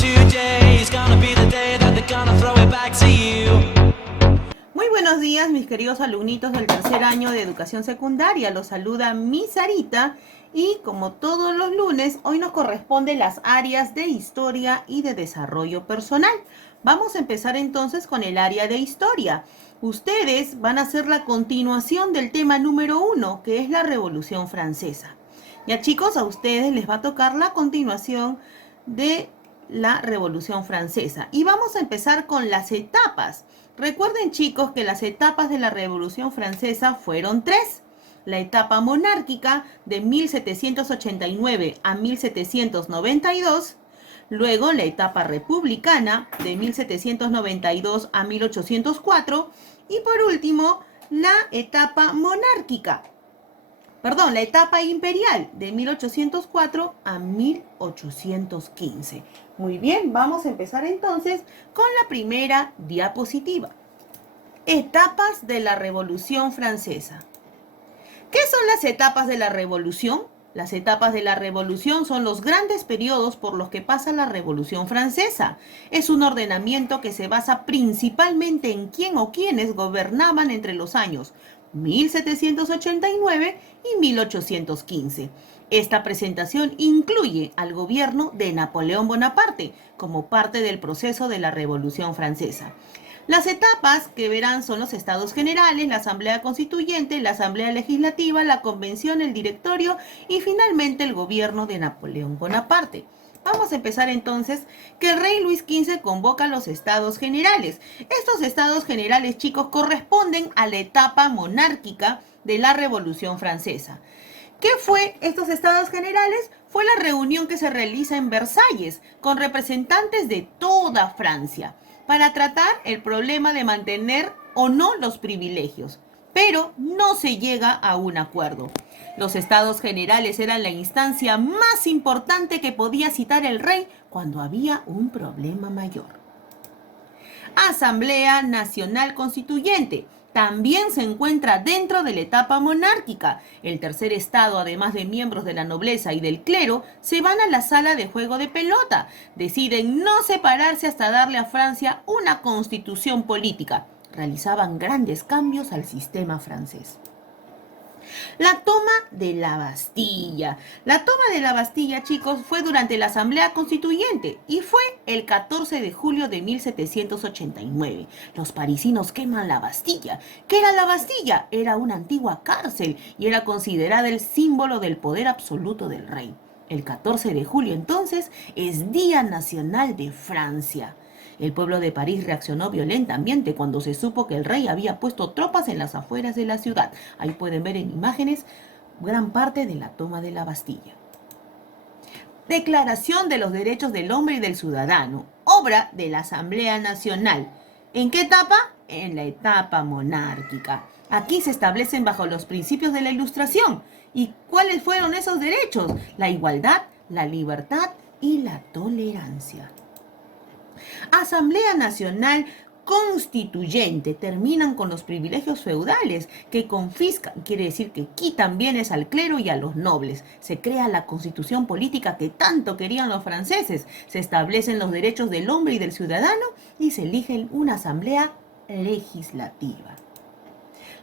today is gonna be the day that they're gonna throw it back to you. Muy buenos días, mis queridos alumnitos del tercer año de educación secundaria. Los saluda mi Sarita y como todos los lunes, hoy nos corresponde las áreas de historia y de desarrollo personal. Vamos a empezar entonces con el área de historia. Ustedes van a hacer la continuación del tema número 1, que es la Revolución Francesa. Ya chicos, a ustedes les va a tocar la continuación de la Revolución Francesa. Y vamos a empezar con las etapas. Recuerden chicos que las etapas de la Revolución Francesa fueron 3. La etapa monárquica de 1789 a 1792. Luego la etapa republicana de 1792 a 1804. Y por último, la etapa monárquica. Perdón, la etapa imperial de 1804 a 1815. Muy bien, vamos a empezar entonces con la primera diapositiva. Etapas de la Revolución Francesa. ¿Qué son las etapas de la Revolución? Las etapas de la Revolución son los grandes periodos por los que pasa la Revolución Francesa. Es un ordenamiento que se basa principalmente en quién o quiénes gobernaban entre los años 1789 y 1815. Esta presentación incluye al gobierno de Napoleón Bonaparte como parte del proceso de la Revolución Francesa. Las etapas que verán son los Estados Generales, la Asamblea Constituyente, la Asamblea Legislativa, la Convención, el Directorio y finalmente el gobierno de Napoleón Bonaparte. Vamos a empezar entonces que el rey Luis XV convoca a los Estados Generales. Estos Estados Generales, chicos, corresponden a la etapa monárquica de la Revolución Francesa. ¿Qué fue estos Estados Generales? Fue la reunión que se realiza en Versalles con representantes de toda Francia para tratar el problema de mantener o no los privilegios, pero no se llega a un acuerdo. Los Estados Generales eran la instancia más importante que podía citar el rey cuando había un problema mayor. Asamblea Nacional Constituyente. También se encuentra dentro de la etapa monárquica. El tercer estado, además de miembros de la nobleza y del clero, se van a la sala de juego de pelota. Deciden no separarse hasta darle a Francia una constitución política. Realizaban grandes cambios al sistema francés. La toma de la Bastilla. La toma de la Bastilla, chicos, fue durante la Asamblea Constituyente y fue el 14 de julio de 1789. Los parisinos queman la Bastilla. ¿Qué era la Bastilla? Era una antigua cárcel y era considerada el símbolo del poder absoluto del rey. El 14 de julio, entonces, es Día Nacional de Francia. El pueblo de París reaccionó violentamente cuando se supo que el rey había puesto tropas en las afueras de la ciudad. Ahí pueden ver en imágenes gran parte de la toma de la Bastilla. Declaración de los Derechos del Hombre y del Ciudadano, obra de la Asamblea Nacional. ¿En qué etapa? En la etapa monárquica. Aquí se establecen bajo los principios de la Ilustración. ¿Y cuáles fueron esos derechos? La igualdad, la libertad y la tolerancia. Asamblea Nacional Constituyente. Terminan con los privilegios feudales que confiscan, quiere decir que quitan bienes al clero y a los nobles. Se crea la constitución política que tanto querían los franceses. Se establecen los derechos del hombre y del ciudadano y se elige una asamblea legislativa.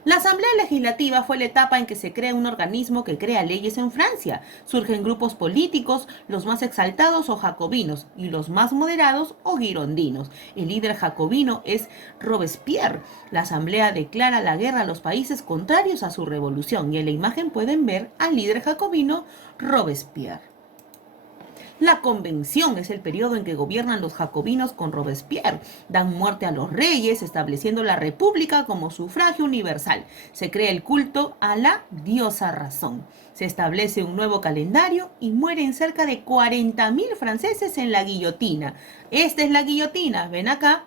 La Asamblea Legislativa fue la etapa en que se crea un organismo que crea leyes en Francia. Surgen grupos políticos, los más exaltados o jacobinos y los más moderados o girondinos. El líder jacobino es Robespierre. La Asamblea declara la guerra a los países contrarios a su revolución y en la imagen pueden ver al líder jacobino Robespierre. La Convención es el periodo en que gobiernan los jacobinos con Robespierre. Dan muerte a los reyes, estableciendo la república como sufragio universal. Se crea el culto a la diosa razón. Se establece un nuevo calendario y mueren cerca de 40.000 franceses en la guillotina. Esta es la guillotina, ven acá.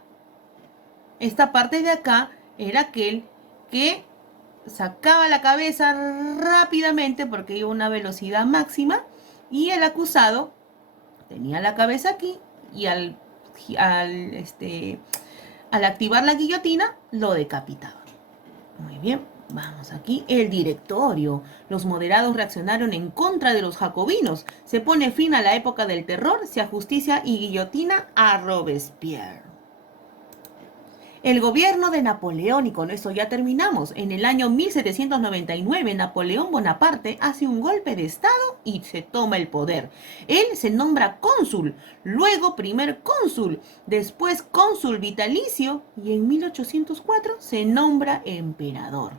Esta parte de acá era aquel que sacaba la cabeza rápidamente porque iba a una velocidad máxima y el acusado tenía la cabeza aquí y al activar la guillotina lo decapitaba. Muy bien. Vamos aquí, el directorio. Los moderados reaccionaron en contra de los jacobinos. Se pone fin a la época del terror, se ajusticia y guillotina a Robespierre. El gobierno de Napoleón, y con eso ya terminamos. En el año 1799, Napoleón Bonaparte hace un golpe de estado y se toma el poder. Él se nombra cónsul, luego primer cónsul, después cónsul vitalicio y en 1804 se nombra emperador.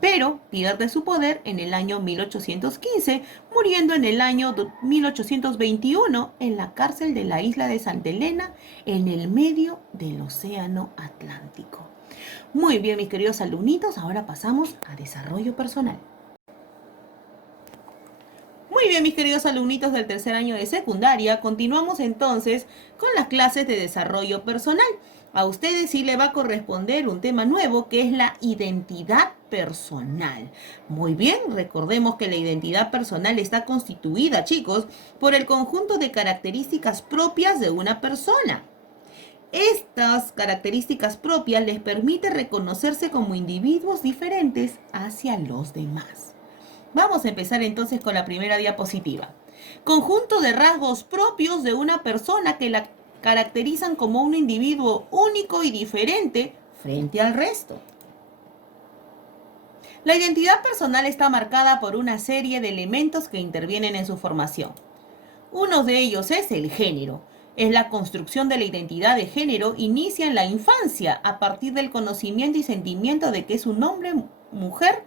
Pero pierde su poder en el año 1815, muriendo en el año 1821 en la cárcel de la isla de Santa Elena, en el medio del Océano Atlántico. Muy bien, mis queridos alumnitos, ahora pasamos a desarrollo personal. Muy bien, mis queridos alumnitos del tercer año de secundaria, continuamos entonces con las clases de desarrollo personal. A ustedes sí le va a corresponder un tema nuevo que es la identidad personal. Muy bien, recordemos que la identidad personal está constituida, chicos, por el conjunto de características propias de una persona. Estas características propias les permite reconocerse como individuos diferentes hacia los demás. Vamos a empezar entonces con la primera diapositiva. Conjunto de rasgos propios de una persona que la caracterizan como un individuo único y diferente frente al resto. La identidad personal está marcada por una serie de elementos que intervienen en su formación. Uno de ellos es el género. Es la construcción de la identidad de género inicia en la infancia a partir del conocimiento y sentimiento de que es un hombre, mujer,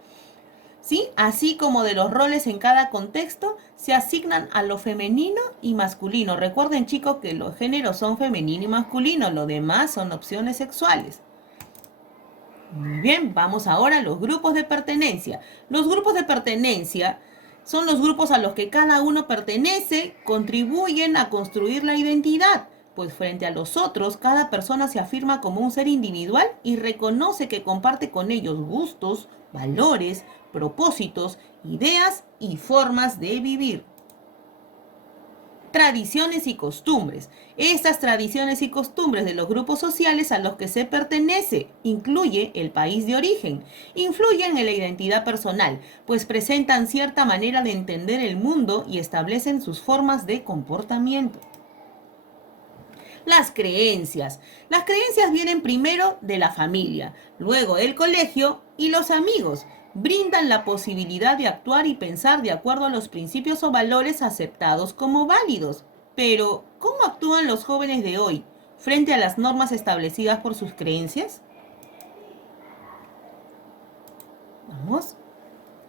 ¿sí? Así como de los roles en cada contexto se asignan a lo femenino y masculino. Recuerden, chicos, que los géneros son femenino y masculino, lo demás son opciones sexuales. Muy bien, vamos ahora a los grupos de pertenencia. Los grupos de pertenencia son los grupos a los que cada uno pertenece, contribuyen a construir la identidad, pues frente a los otros, cada persona se afirma como un ser individual y reconoce que comparte con ellos gustos, valores, propósitos, ideas y formas de vivir. Tradiciones y costumbres. Estas tradiciones y costumbres de los grupos sociales a los que se pertenece, incluye el país de origen, influyen en la identidad personal, pues presentan cierta manera de entender el mundo y establecen sus formas de comportamiento. Las creencias. Las creencias vienen primero de la familia, luego del colegio y los amigos. Brindan la posibilidad de actuar y pensar de acuerdo a los principios o valores aceptados como válidos. Pero, ¿cómo actúan los jóvenes de hoy frente a las normas establecidas por sus creencias? Vamos.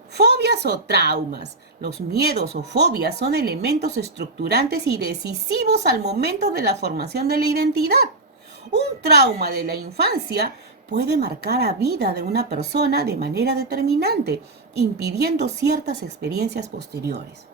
Fobias o traumas. Los miedos o fobias son elementos estructurantes y decisivos al momento de la formación de la identidad. Un trauma de la infancia puede marcar a vida de una persona de manera determinante, impidiendo ciertas experiencias posteriores.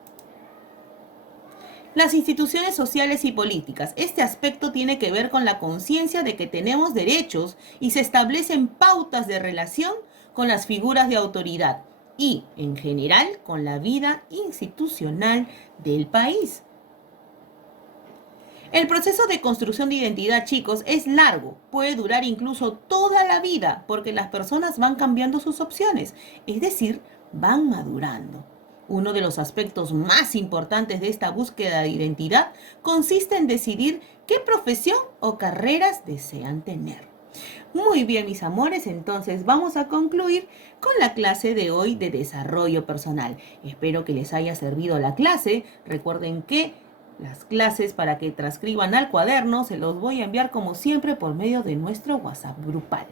Las instituciones sociales y políticas. Este aspecto tiene que ver con la conciencia de que tenemos derechos y se establecen pautas de relación con las figuras de autoridad y, en general, con la vida institucional del país. El proceso de construcción de identidad, chicos, es largo, puede durar incluso toda la vida, porque las personas van cambiando sus opciones, es decir, van madurando. Uno de los aspectos más importantes de esta búsqueda de identidad consiste en decidir qué profesión o carreras desean tener. Muy bien, mis amores, entonces vamos a concluir con la clase de hoy de desarrollo personal. Espero que les haya servido la clase. Recuerden que las clases para que transcriban al cuaderno se los voy a enviar como siempre por medio de nuestro WhatsApp grupal.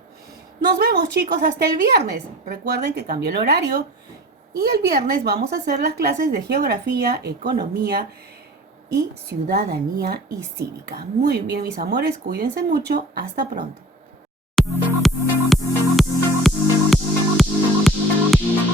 Nos vemos, chicos, hasta el viernes. Recuerden que cambió el horario y el viernes vamos a hacer las clases de geografía, economía y ciudadanía y cívica. Muy bien, mis amores, cuídense mucho. Hasta pronto.